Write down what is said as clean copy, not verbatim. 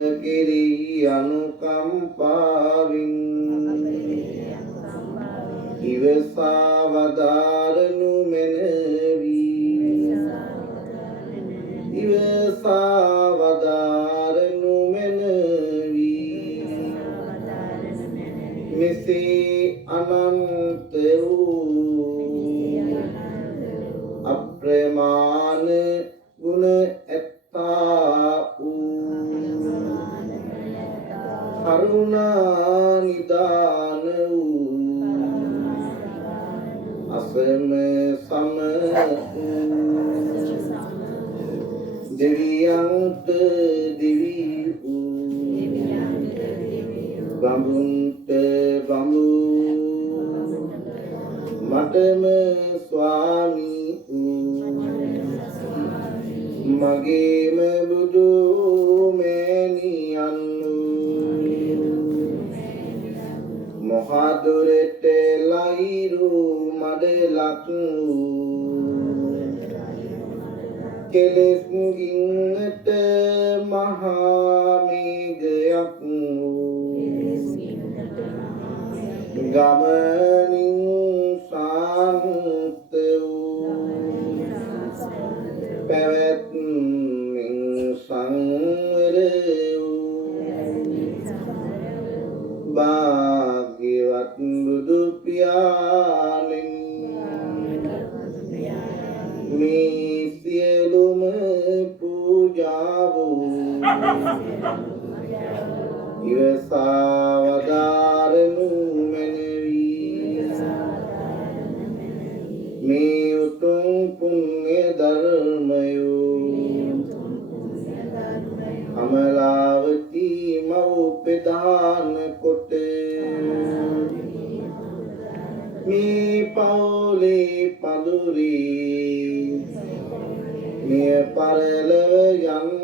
කෙරෙහි අනුකම්පාවෙන් ඉවසා වදාරනු මැනවි. ඉවසා වදාරනු මැනවි. මෙසේ අනන්ත වූ අප්‍රමාණ ගුණ ඇත්තා වූ කරුණා නිදාන වූ අසම සම දෙවියන්ට දෙවි වූ බඹුන්ට බඹු මටම ස්වාමී වූ මගේම බුදු මෑණියන් මොහදුරට ලයිරු මඩලක් කෙලෙස් ගින්නට මහා මේඝයක් ගමනින් සාන්ත වූ පැවැත්මින් සංවර වූ භාග්‍යවත් බුදු පියාණන් මේ සියලුම පූජාව ඉවසා වදාරනු මැනවි. මේ උතුම් පුණ්‍ය ධර්මයෝ අමලාවතී මව්පිතාන කොට මේ පවුලේ පඳුරේ මිය පරලොව යන්න